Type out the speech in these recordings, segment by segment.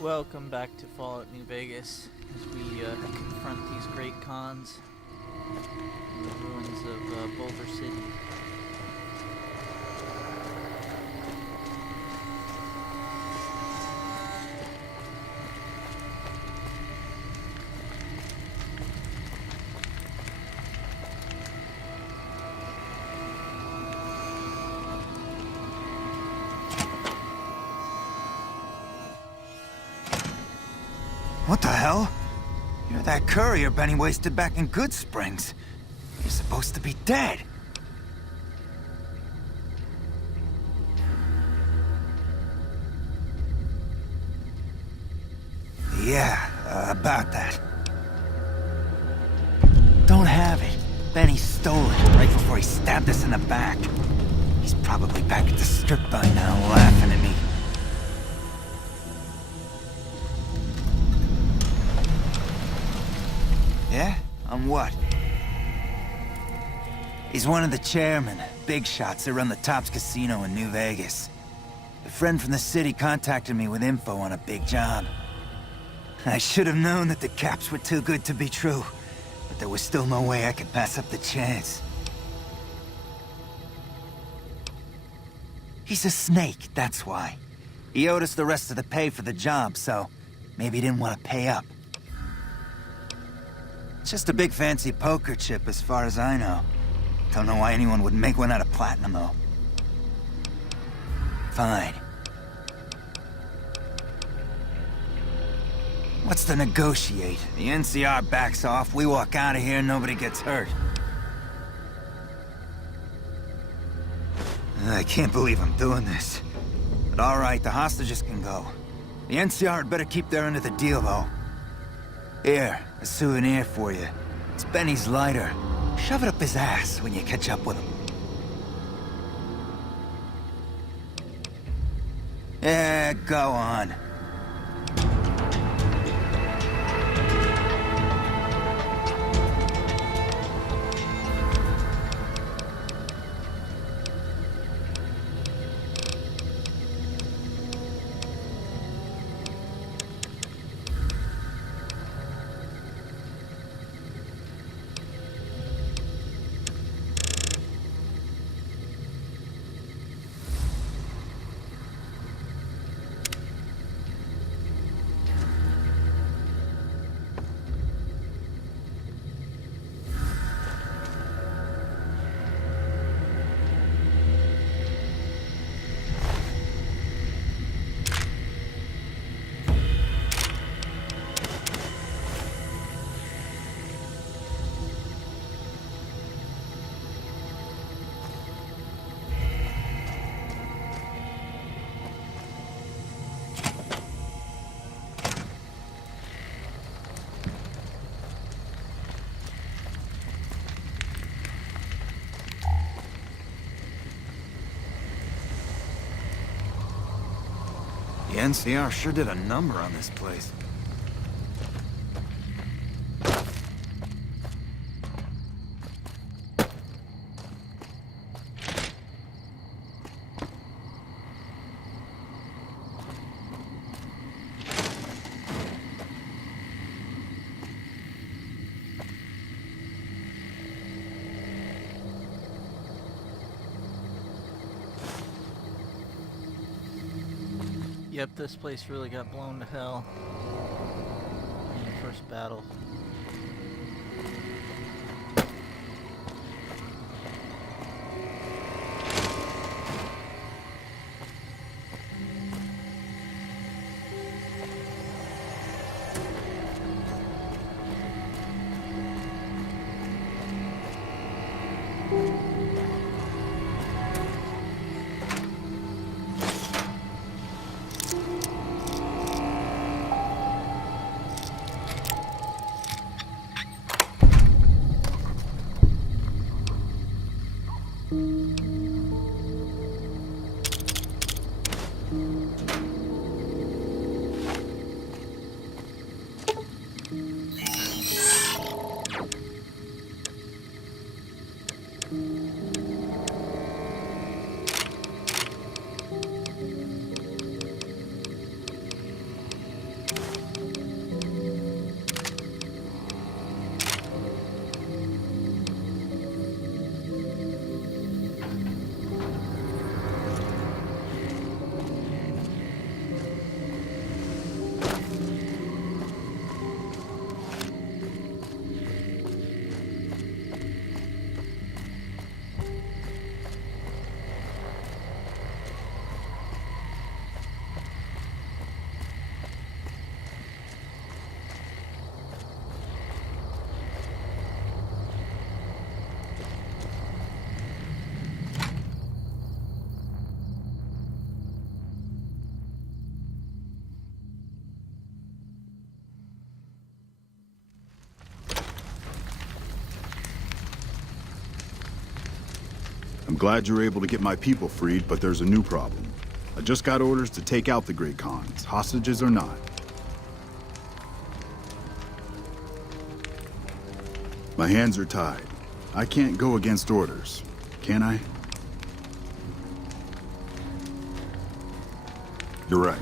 Welcome back to Fallout New Vegas as we confront these great cons in the ruins of Boulder City. What the hell? You're that courier Benny wasted back in Good Springs. You're supposed to be dead. Yeah, about that. Don't have it. Benny stole it right before he stabbed us in the back. He's probably back at the strip by now, laughing at me. Yeah? On what? He's one of the chairmen, big shots that run the Tops Casino in New Vegas. A friend from the city contacted me with info on a big job. I should have known that the caps were too good to be true, but there was still no way I could pass up the chance. He's a snake, that's why. He owed us the rest of the pay for the job, so maybe he didn't want to pay up. It's just a big fancy poker chip as far as I know. Don't know why anyone would make one out of platinum, though. Fine. What's to negotiate? The NCR backs off, we walk out of here, nobody gets hurt. I can't believe I'm doing this. But alright, the hostages can go. The NCR had better keep their end of the deal, though. Here, a souvenir for you. It's Benny's lighter. Shove it up his ass when you catch up with him. Yeah, go on. The NCR sure did a number on this place. Yep, this place really got blown to hell in the first battle. glad you were able to get my people freed, but there's a new problem. I just got orders to take out the Great Khans, hostages or not. My hands are tied. I can't go against orders, can I? You're right.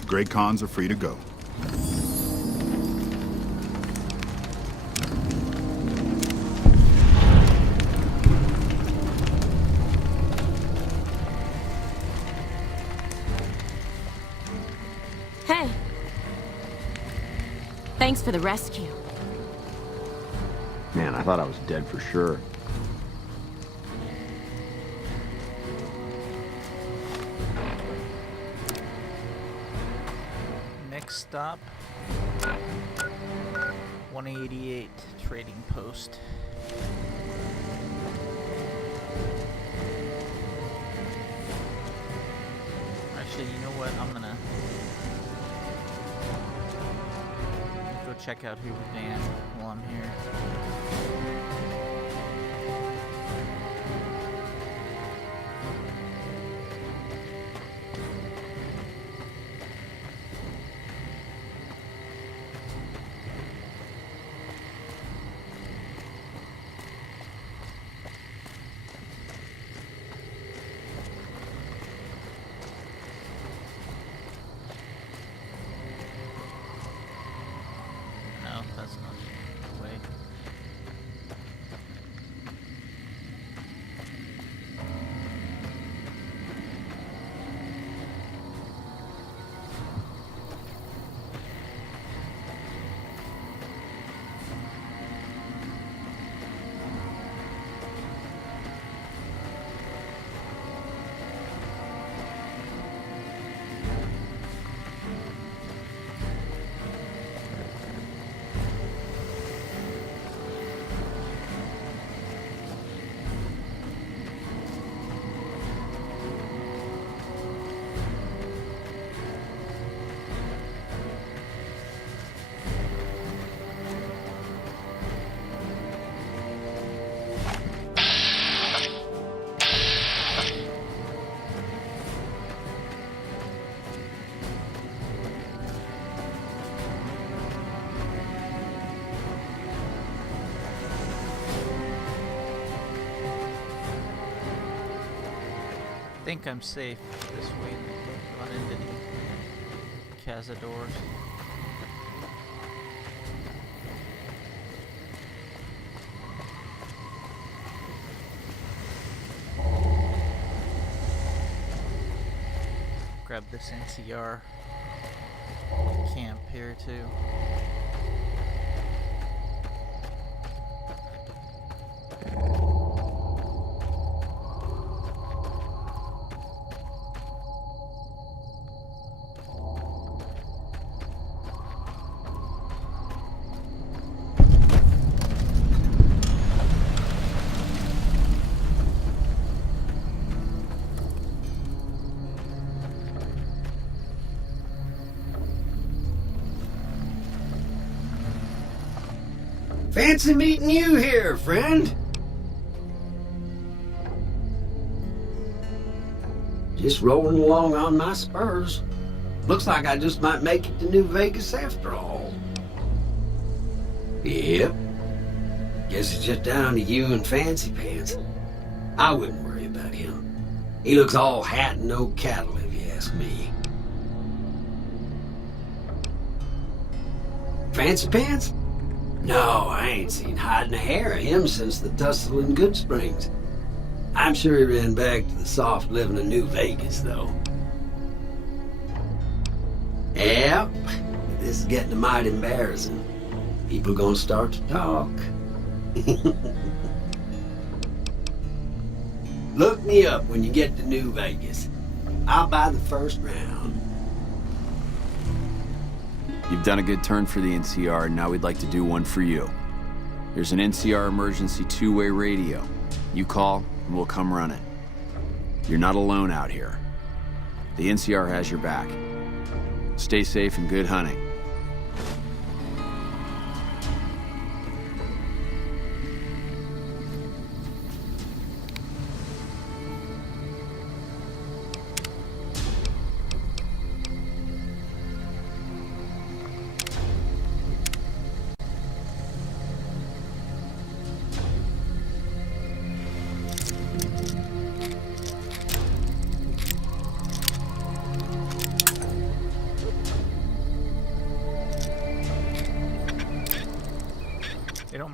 The Great Khans are free to go. Hey. Thanks for the rescue. Man, I thought I was dead for sure. Next stop, 188 Trading Post. Actually, you know what? I'm gonna go check out Hoover Dam while I'm here. No, that's not the way. I think I'm safe this way. Run into the cazadors. Grab this NCR camp here too. Fancy meeting you here, friend. Just rolling along on my spurs. Looks like I just might make it to New Vegas after all. Yep. Guess it's just down to you and Fancy Pants. I wouldn't worry about him. He looks all hat and no cattle, if you ask me. Fancy Pants? No, I ain't seen hiding a hair of him since the tussle in Good Springs. I'm sure he ran back to the soft living of New Vegas, though. Yep, this is getting mighty embarrassing. People gonna start to talk. Look me up when you get to New Vegas. I'll buy the first round. You've done a good turn for the NCR, and now we'd like to do one for you. There's an NCR emergency two-way radio. You call, and we'll come run it. You're not alone out here. The NCR has your back. Stay safe and good hunting.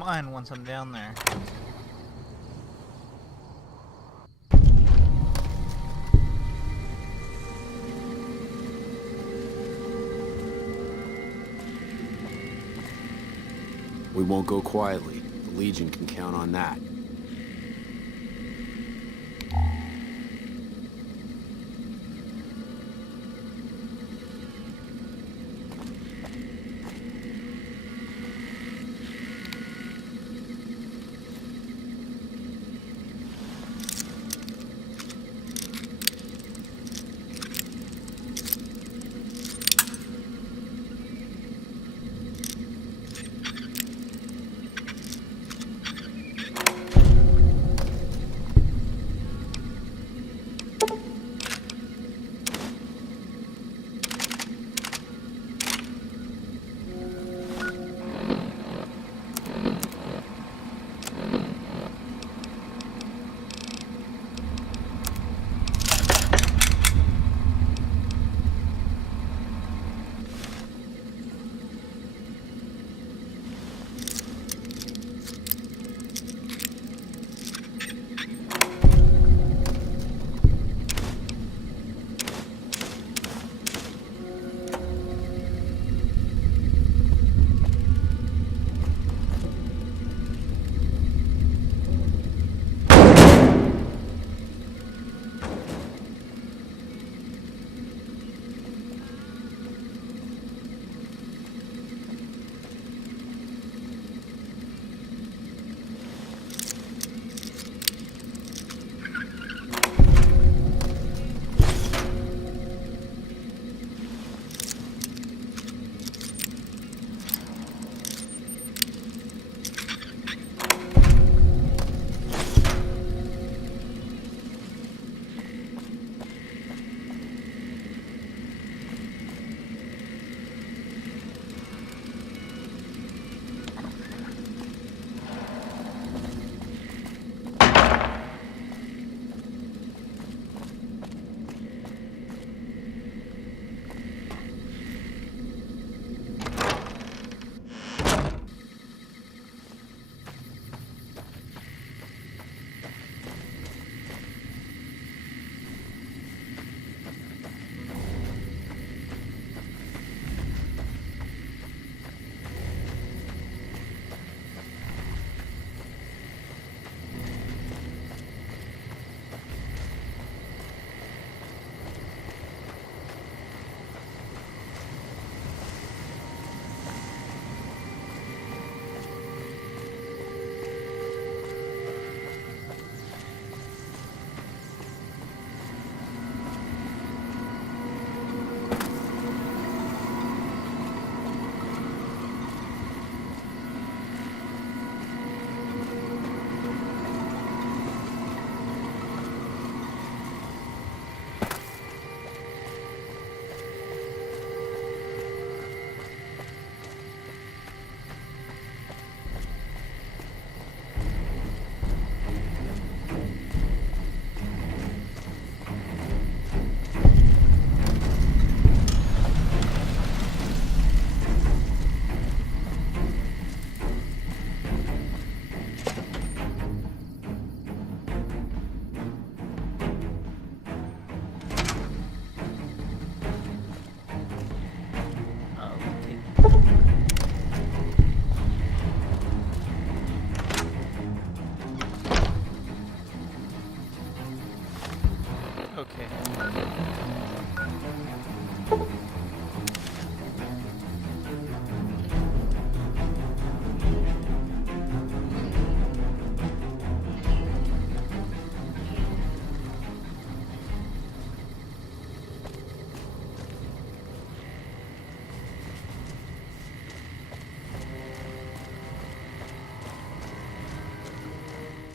mind once I'm down there. We won't go quietly. The Legion can count on that.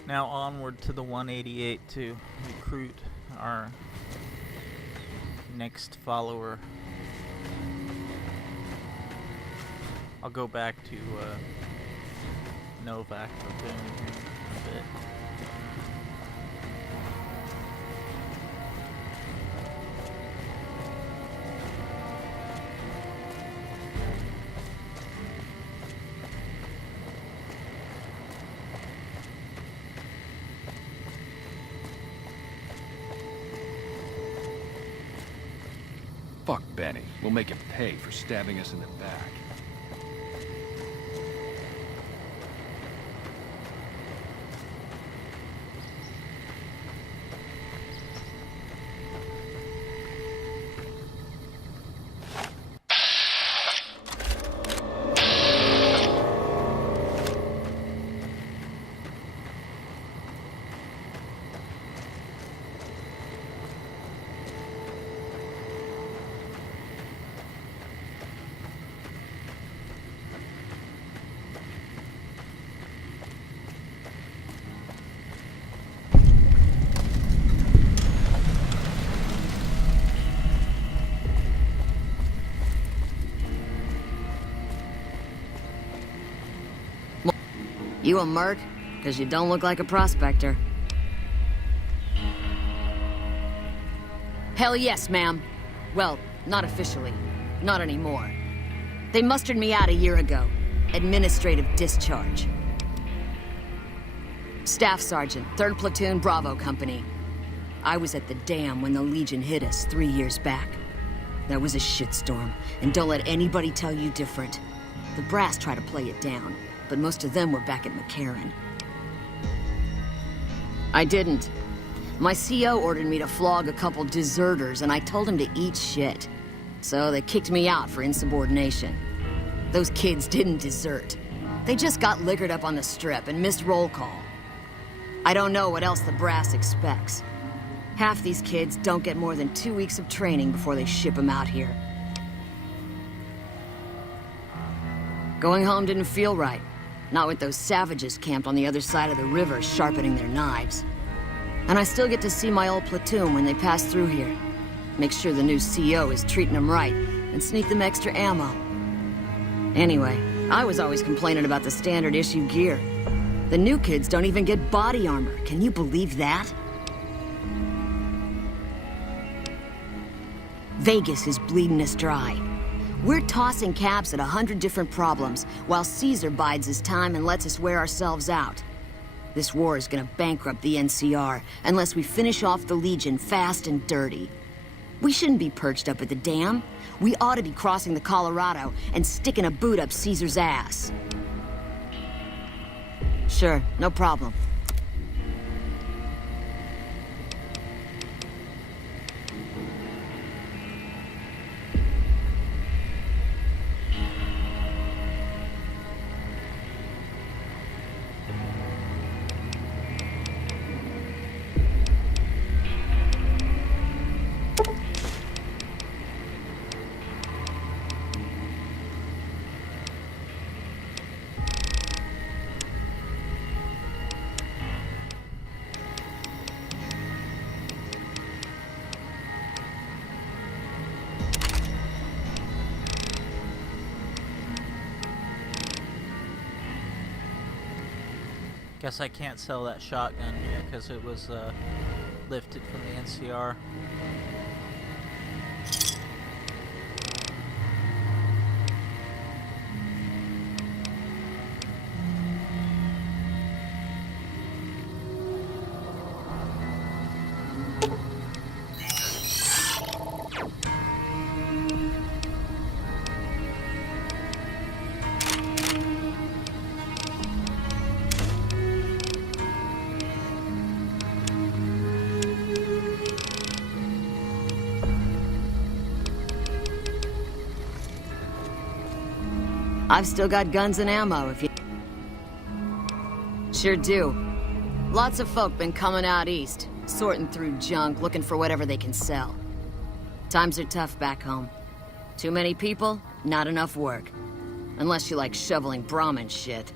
Now onward to the 188 to recruit our next follower. I'll go back to Novak in a bit. Fuck Benny. We'll make him pay for stabbing us in the back. You a merc? Because you don't look like a prospector. Hell yes, ma'am. Well, not officially. Not anymore. They mustered me out a year ago. Administrative discharge. Staff Sergeant, 3rd Platoon, Bravo Company. I was at the dam when the Legion hit us 3 years back. That was a shitstorm, and don't let anybody tell you different. The brass try to play it down, but most of them were back at McCarran. I didn't. My CO ordered me to flog a couple deserters, and I told him to eat shit. So they kicked me out for insubordination. Those kids didn't desert. They just got liquored up on the strip and missed roll call. I don't know what else the brass expects. Half these kids don't get more than 2 weeks of training before they ship them out here. Going home didn't feel right. Not with those savages camped on the other side of the river sharpening their knives. And I still get to see my old platoon when they pass through here. Make sure the new CO is treating them right, and sneak them extra ammo. Anyway, I was always complaining about the standard issue gear. The new kids don't even get body armor. Can you believe that? Vegas is bleeding us dry. We're tossing caps at 100 different problems, while Caesar bides his time and lets us wear ourselves out. This war is gonna bankrupt the NCR unless we finish off the Legion fast and dirty. We shouldn't be perched up at the dam. We ought to be crossing the Colorado and sticking a boot up Caesar's ass. Sure, no problem. Guess I can't sell that shotgun here because it was lifted from the NCR. I've still got guns and ammo if you... Sure do. Lots of folk been coming out east, sorting through junk, looking for whatever they can sell. Times are tough back home. Too many people, not enough work. Unless you like shoveling Brahmin shit.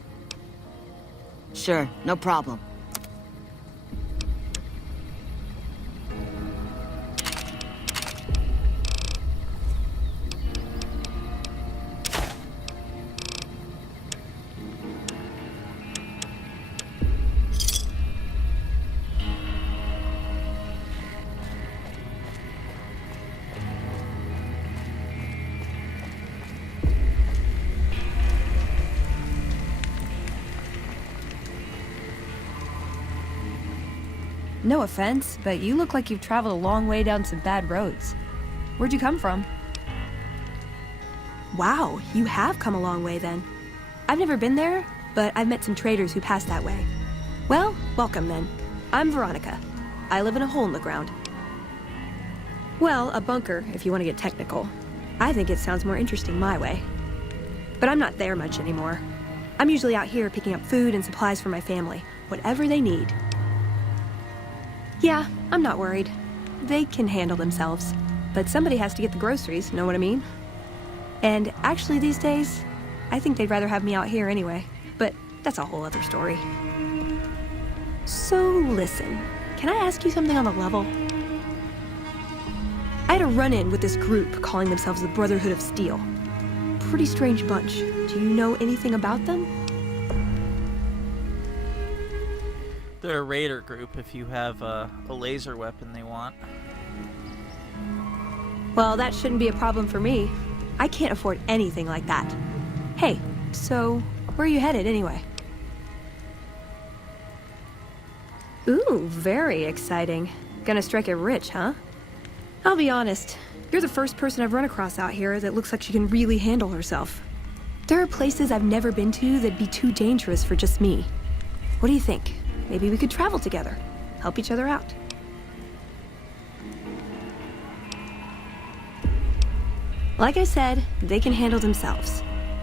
Sure, no problem. No offense, but you look like you've traveled a long way down some bad roads. Where'd you come from? Wow, you have come a long way then. I've never been there, but I've met some traders who pass that way. Well, welcome then. I'm Veronica. I live in a hole in the ground. Well, a bunker, if you want to get technical. I think it sounds more interesting my way. But I'm not there much anymore. I'm usually out here picking up food and supplies for my family, whatever they need. Yeah, I'm not worried. They can handle themselves. But somebody has to get the groceries, know what I mean? And actually these days, I think they'd rather have me out here anyway. But that's a whole other story. So listen, can I ask you something on the level? I had a run-in with this group calling themselves the Brotherhood of Steel. Pretty strange bunch. Do you know anything about them? They're a raider group if you have a laser weapon they want. Well, that shouldn't be a problem for me. I can't afford anything like that. Hey, so where are you headed anyway? Ooh, very exciting. Gonna strike it rich, huh? I'll be honest, you're the first person I've run across out here that looks like she can really handle herself. There are places I've never been to that'd be too dangerous for just me. What do you think? Maybe we could travel together, help each other out. Like I said, they can handle themselves.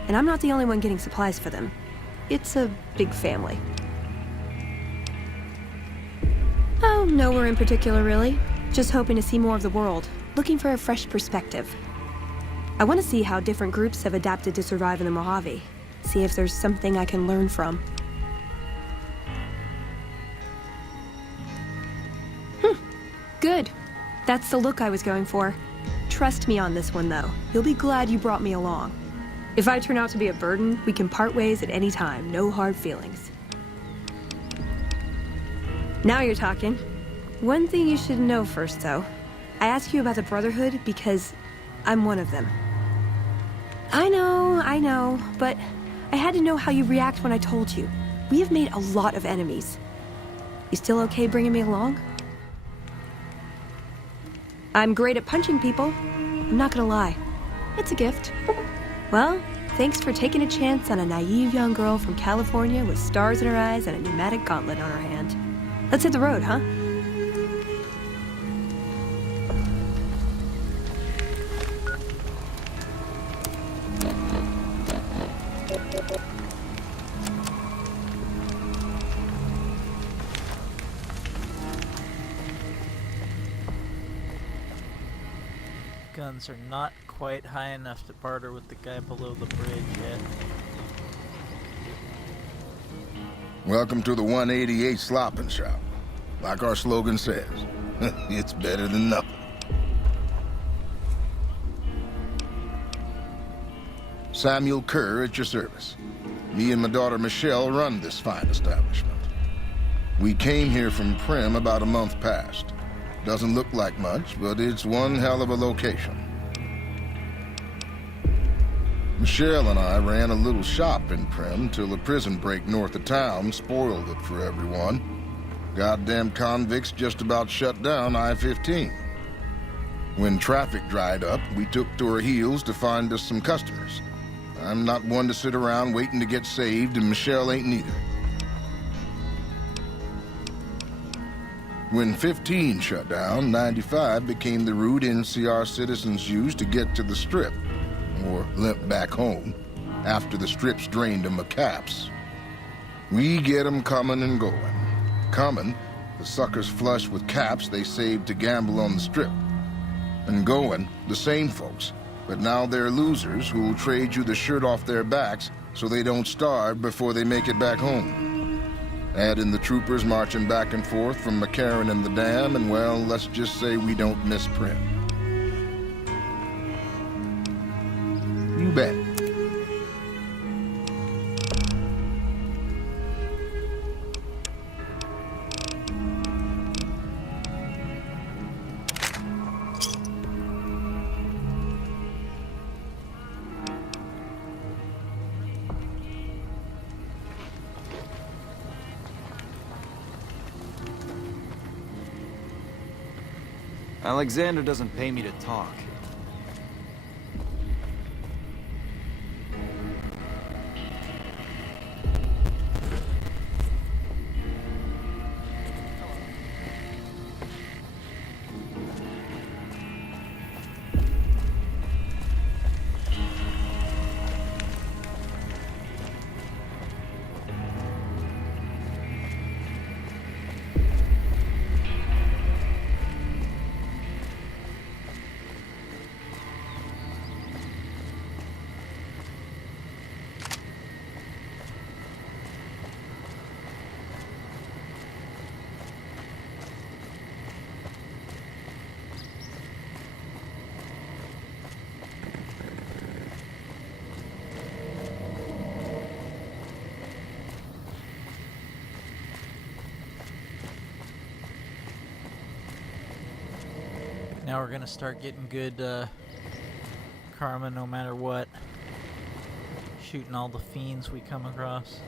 And I'm not the only one getting supplies for them. It's a big family. Oh, nowhere in particular, really. Just hoping to see more of the world, looking for a fresh perspective. I want to see how different groups have adapted to survive in the Mojave. See if there's something I can learn from. Good. That's the look I was going for. Trust me on this one, though. You'll be glad you brought me along. If I turn out to be a burden, we can part ways at any time. No hard feelings. Now you're talking. One thing you should know first, though. I ask you about the Brotherhood because I'm one of them. I know, but I had to know how you react when I told you. We have made a lot of enemies. You still okay bringing me along? I'm great at punching people. I'm not gonna lie. It's a gift. Well, thanks for taking a chance on a naive young girl from California with stars in her eyes and a pneumatic gauntlet on her hand. Let's hit the road, huh? Guns are not quite high enough to barter with the guy below the bridge yet. Welcome to the 188 Slopping Shop. Like our slogan says, it's better than nothing. Samuel Kerr at your service. Me and my daughter Michelle run this fine establishment. We came here from Prim about a month past. Doesn't look like much, but it's one hell of a location. Michelle and I ran a little shop in Prim till a prison break north of town spoiled it for everyone. Goddamn convicts just about shut down I-15. When traffic dried up, we took to our heels to find us some customers. I'm not one to sit around waiting to get saved, and Michelle ain't neither. When 15 shut down, 95 became the route NCR citizens used to get to the Strip, or limp back home, after the Strip's drained them of caps. We get them coming and going. Coming, the suckers flush with caps they saved to gamble on the Strip. And going, the same folks, but now they're losers who'll trade you the shirt off their backs so they don't starve before they make it back home. Add in the troopers marching back and forth from McCarran and the Dam, and well, let's just say we don't miss Prim. You bet. Alexander doesn't pay me to talk. Now we're gonna start getting good karma no matter what. Shooting all the fiends we come across.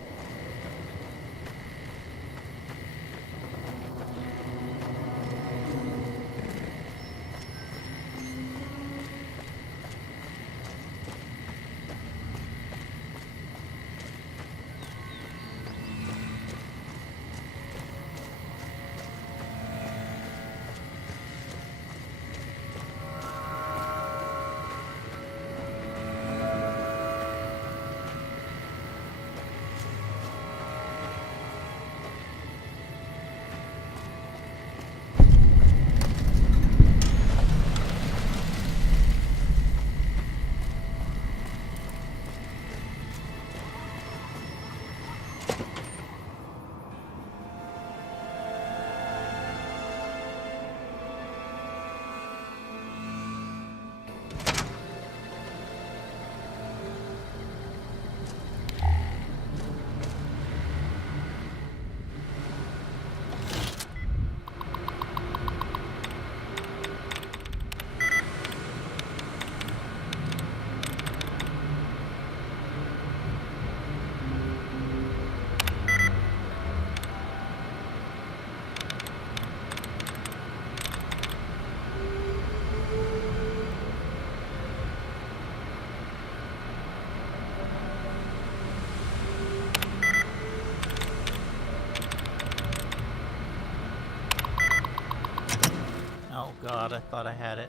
Oh god, I thought I had it.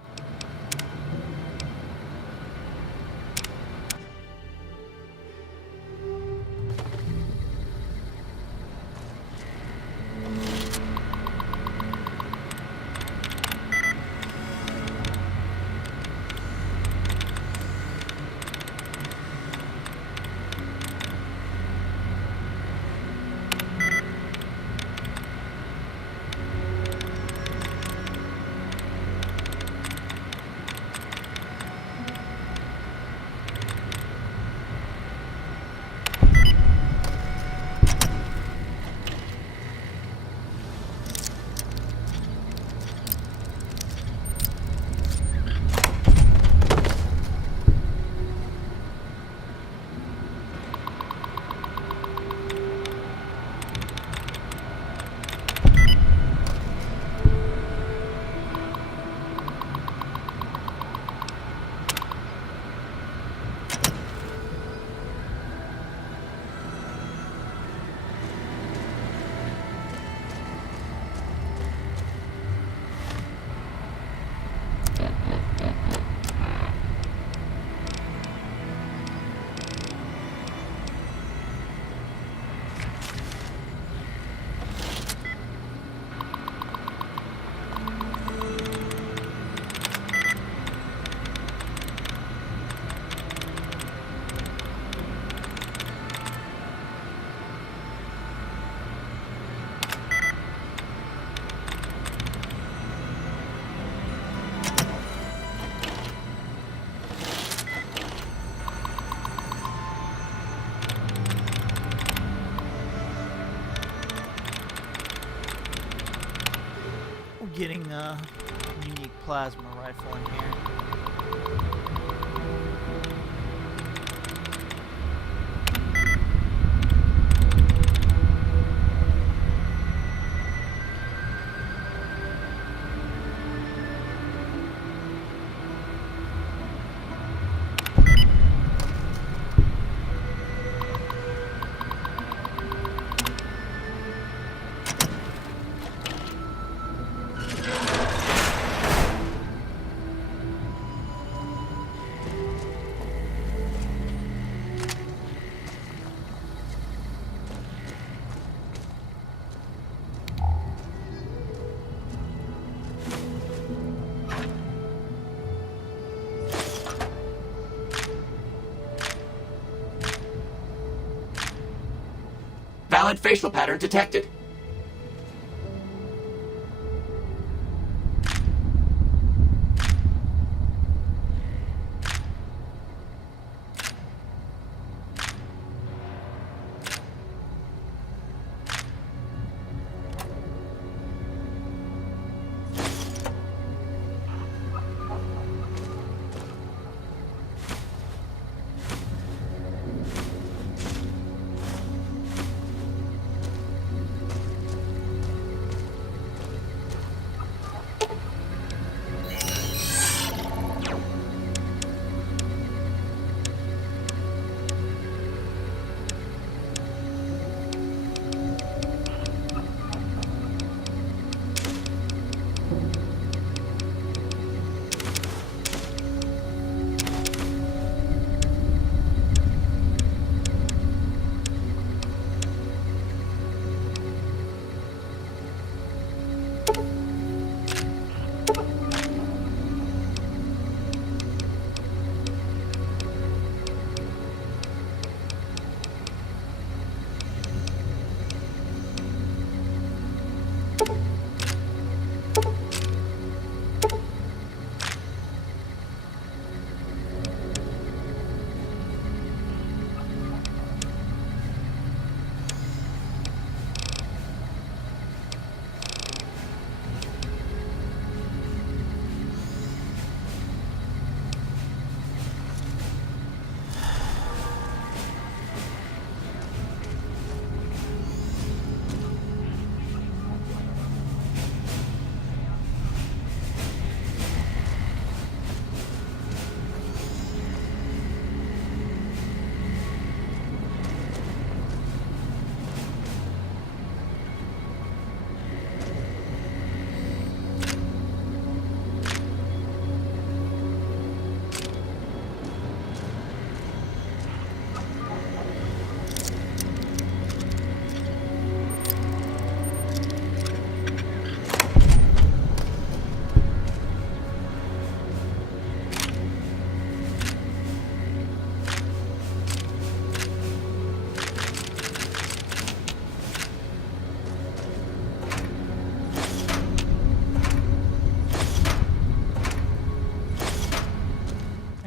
Getting a unique plasma rifle in here. Valid facial pattern detected.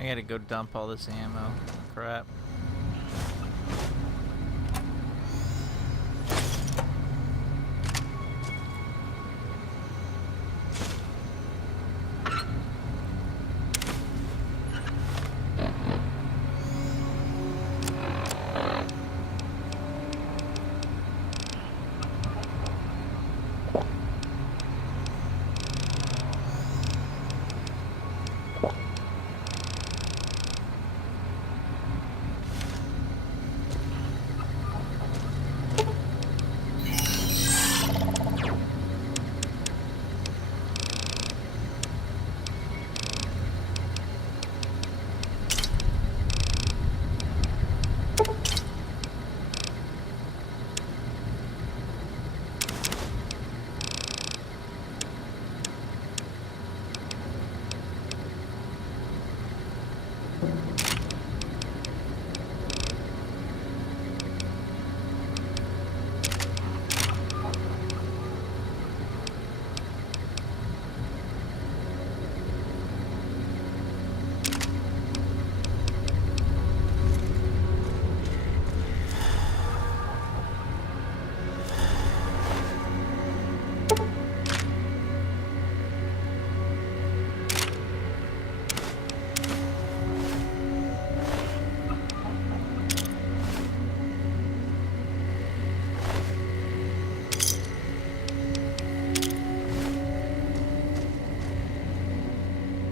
I gotta go dump all this ammo. Crap.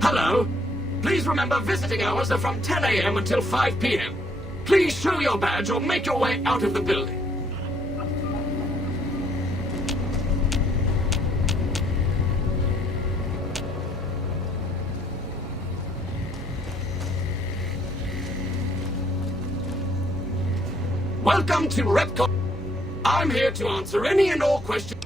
Hello. Please remember visiting hours are from 10 a.m. until 5 p.m. Please show your badge or make your way out of the building. Welcome to Repcon. I'm here to answer any and all questions.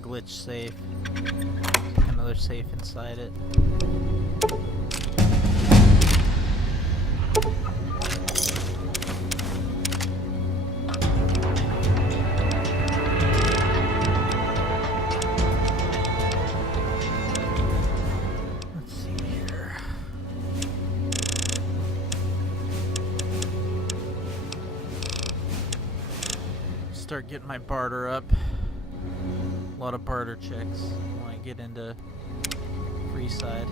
Glitch safe. Another safe inside it. Let's see here. Start getting my barter up. A lot of barter checks when I get into free side.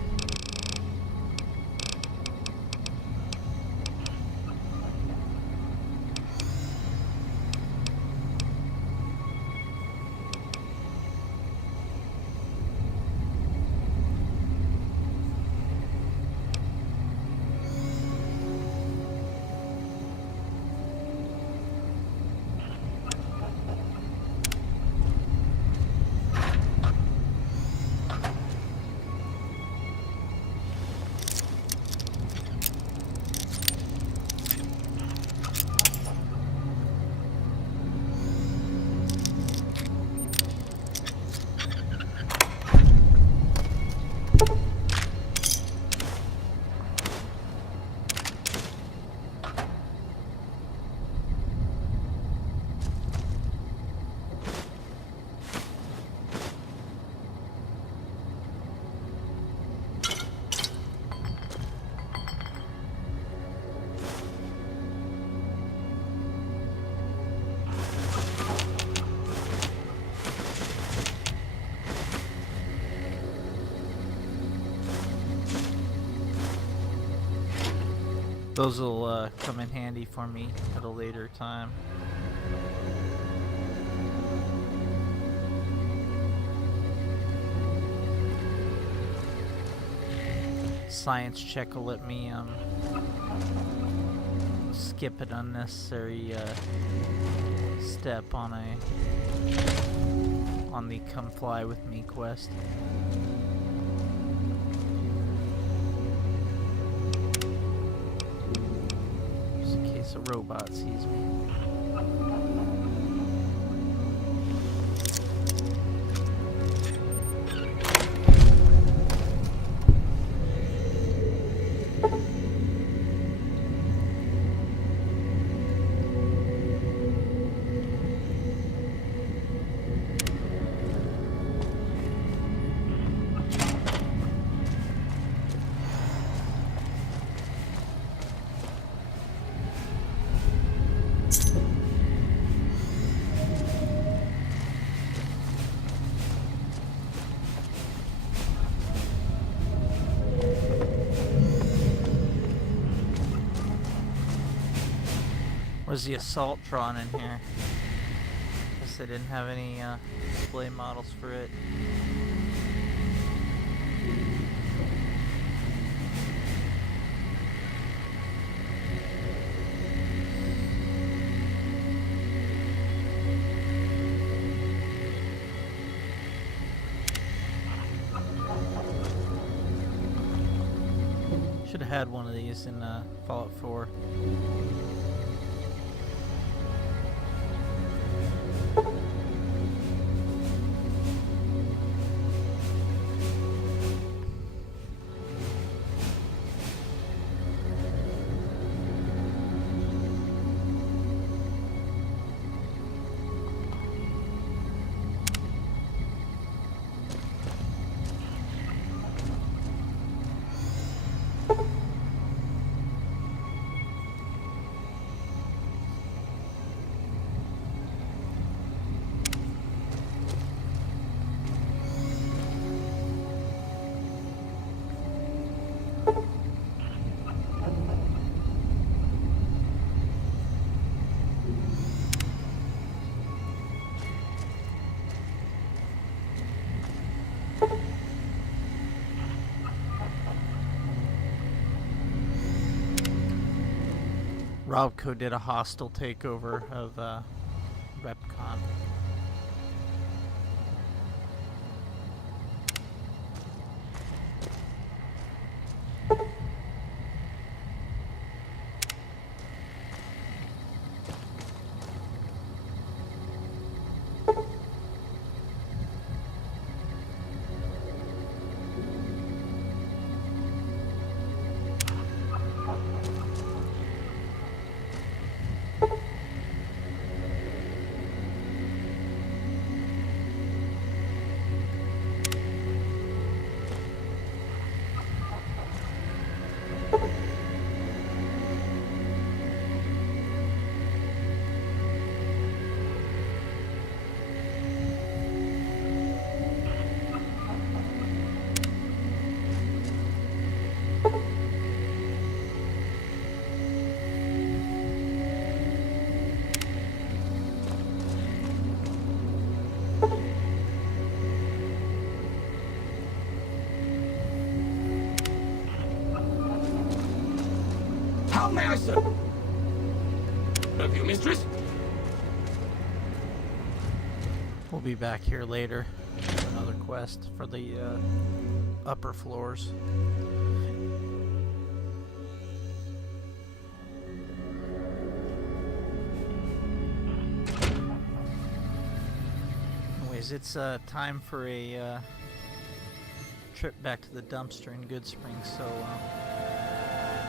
Those will come in handy for me at a later time. Science check will let me skip an unnecessary step on the come fly with me quest. Just in case a robot sees me. Was the Assaultron in here? Guess they didn't have any display models for it. Should have had one of these in Fallout 4. Robco did a hostile takeover of Repcon. How may I serve? Have you, mistress? We'll be back here later for another quest for the upper floors. Anyways, it's time for a trip back to the dumpster in Good Springs, so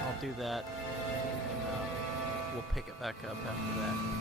I'll do that, and we'll pick it back up after that.